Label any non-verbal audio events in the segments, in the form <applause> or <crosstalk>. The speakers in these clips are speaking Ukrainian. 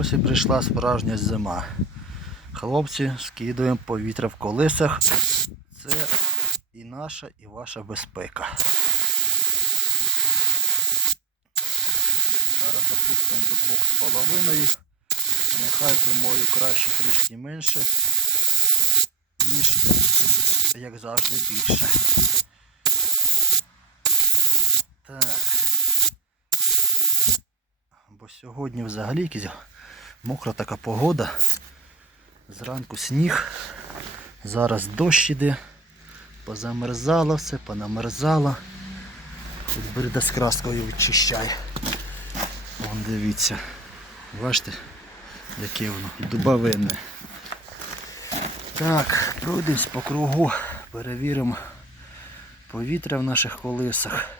Ось і прийшла справжня зима. Хлопці, скидуємо повітря в колесах. Це і наша, і ваша безпека. Зараз опустимо до двох з половиною. Нехай зимою краще трішки менше, ніж як завжди більше. Так. Сьогодні взагалі якась мокра така погода. Зранку сніг. Зараз дощ іде. Позамерзало все, понамерзало. Тут брида з краскою відчищає. Вон дивіться. Бачите, яке воно дубовинне. Так, пройдемось по кругу, перевіримо повітря в наших колесах.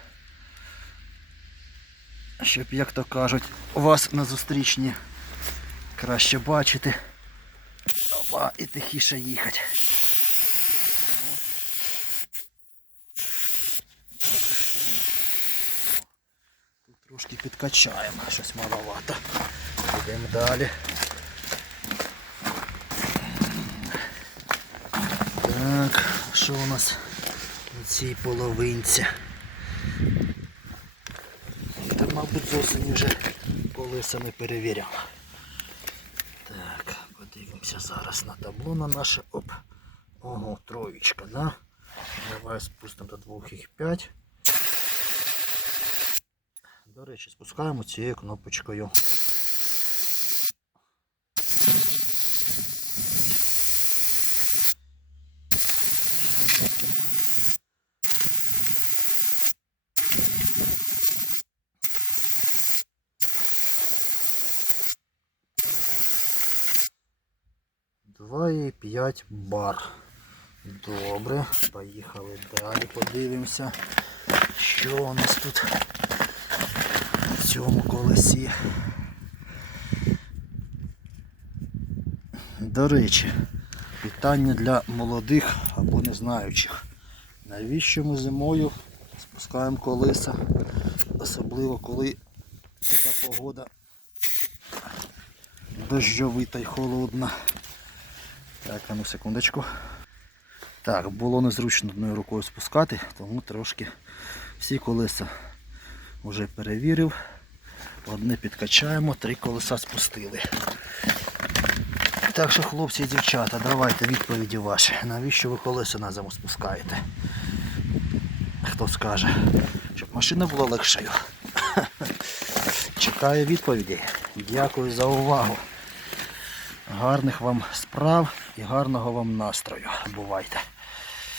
Щоб, як то кажуть, вас на зустрічні краще бачити. Опа, і тихіше їхати. Трошки підкачаємо, щось маловато. Йдемо далі. Так, що у нас на цій половинці? Мабуть, з вже колесами перевіряв. Так, подивимося зараз на табло на наше. Оп. Ого, троєчка, да? Давай спустимо до 2,5. До речі, спускаємо цією кнопочкою. Два і 5 бар. Добре, поїхали далі, подивимося, що у нас тут в цьому колесі. До речі, питання для молодих або незнаючих. Навіщо ми зимою спускаємо колеса, особливо коли така погода дощовита й холодна. Так, а ну секундочку. Так, було незручно одною рукою спускати, тому трошки всі колеса вже перевірив. Одне підкачаємо, три колеса спустили. Так що, хлопці і дівчата, давайте відповіді ваші. Навіщо ви колеса на зиму спускаєте? Хто скаже, щоб машина була легшою. <laughs> Чекаю відповіді. Дякую за увагу. Гарних вам справ і гарного вам настрою. Бувайте.